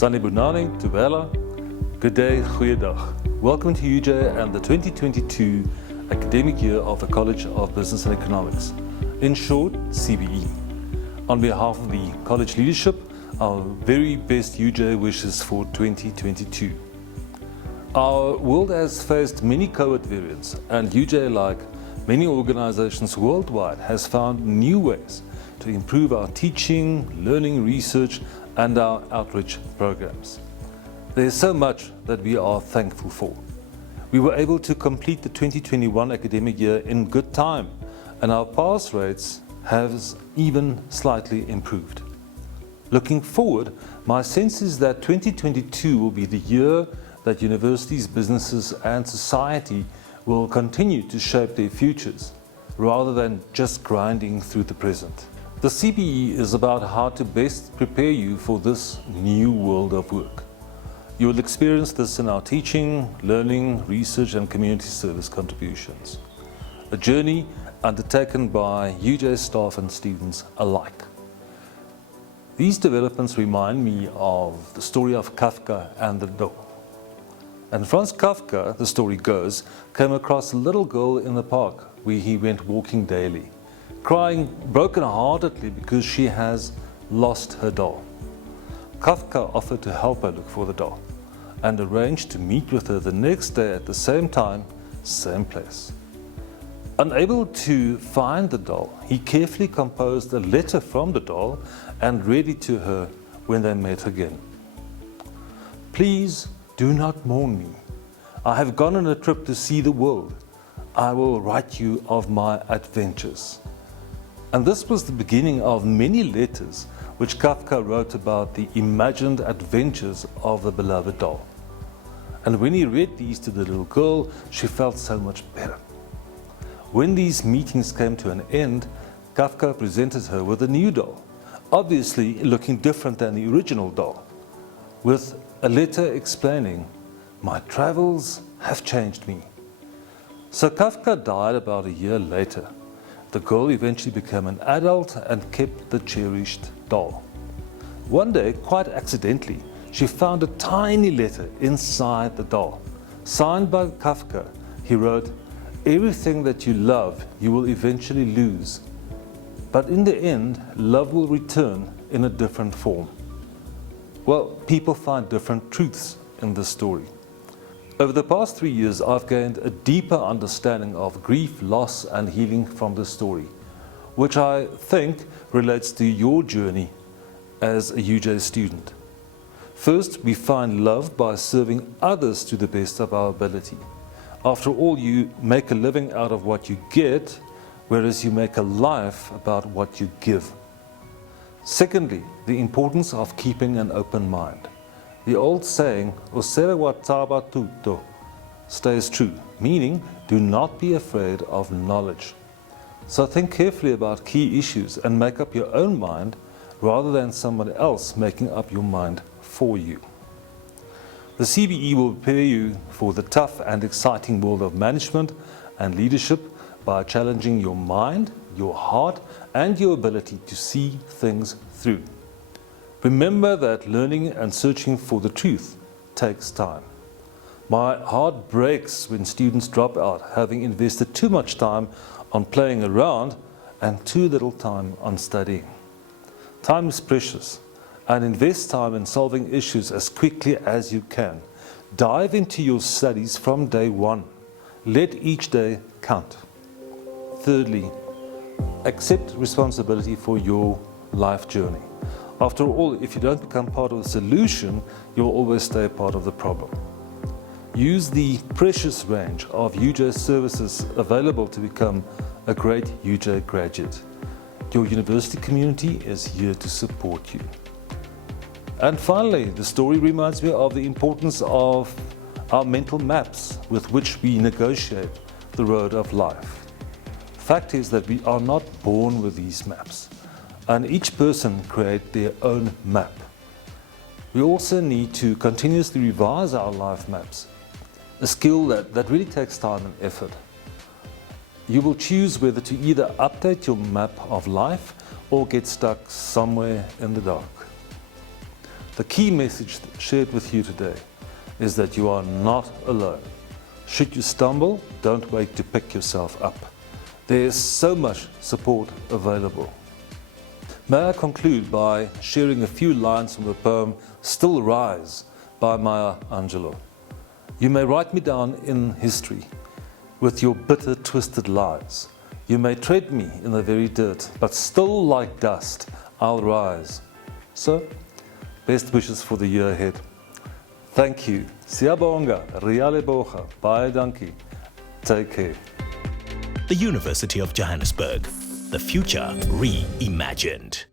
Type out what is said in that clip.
Sanibonani, Tubela, good day, goeiedag. Welcome to UJ and the 2022 academic year of the College of Business and Economics, in short, CBE. On behalf of the college leadership, our very best UJ wishes for 2022. Our world has faced many COVID variants, and UJ, like many organizations worldwide, has found new ways to improve our teaching, learning, research, and our outreach programs. There is so much that we are thankful for. We were able to complete the 2021 academic year in good time, and our pass rates have even slightly improved. Looking forward, my sense is that 2022 will be the year that universities, businesses, and society will continue to shape their futures, rather than just grinding through the present. The CBE is about how to best prepare you for this new world of work. You will experience this in our teaching, learning, research, and community service contributions. A journey undertaken by UJ staff and students alike. These developments remind me of the story of Kafka and the dog. And Franz Kafka, the story goes, came across a little girl in the park where he went walking daily, crying broken-heartedly because she has lost her doll. Kafka offered to help her look for the doll and arranged to meet with her the next day at the same time, same place. Unable to find the doll, he carefully composed a letter from the doll and read it to her when they met again. Please do not mourn me. I have gone on a trip to see the world. I will write you of my adventures. And this was the beginning of many letters which Kafka wrote about the imagined adventures of the beloved doll. And when he read these to the little girl, she felt so much better. When these meetings came to an end, Kafka presented her with a new doll, obviously looking different than the original doll, with a letter explaining, "My travels have changed me." So Kafka died about a year later. The girl eventually became an adult and kept the cherished doll. One day, quite accidentally, she found a tiny letter inside the doll. Signed by Kafka, he wrote, "Everything that you love, you will eventually lose. But in the end, love will return in a different form." Well, people find different truths in this story. Over the past 3 years, I've gained a deeper understanding of grief, loss, and healing from this story, which I think relates to your journey as a UJ student. First, we find love by serving others to the best of our ability. After all, you make a living out of what you get, whereas you make a life about what you give. Secondly, the importance of keeping an open mind. The old saying, "Osere wataba tutto," stays true, meaning do not be afraid of knowledge. So think carefully about key issues and make up your own mind rather than someone else making up your mind for you. The CBE will prepare you for the tough and exciting world of management and leadership by challenging your mind, your heart, and your ability to see things through. Remember that learning and searching for the truth takes time. My heart breaks when students drop out, having invested too much time on playing around and too little time on studying. Time is precious, and invest time in solving issues as quickly as you can. Dive into your studies from day one. Let each day count. Thirdly, accept responsibility for your life journey. After all, if you don't become part of the solution, you'll always stay part of the problem. Use the precious range of UJ services available to become a great UJ graduate. Your university community is here to support you. And finally, the story reminds me of the importance of our mental maps with which we negotiate the road of life. Fact is that we are not born with these maps, and each person creates their own map. We also need to continuously revise our life maps, a skill that really takes time and effort. You will choose whether to either update your map of life or get stuck somewhere in the dark. The key message shared with you today is that you are not alone. Should you stumble, don't wait to pick yourself up. There is so much support available. May I conclude by sharing a few lines from the poem Still Rise by Maya Angelou. You may write me down in history with your bitter, twisted lies. You may tread me in the very dirt, but still like dust I'll rise. So, best wishes for the year ahead. Thank you. Siyabonga, Rialeboga, baie dankie. Take care. The University of Johannesburg. The future reimagined.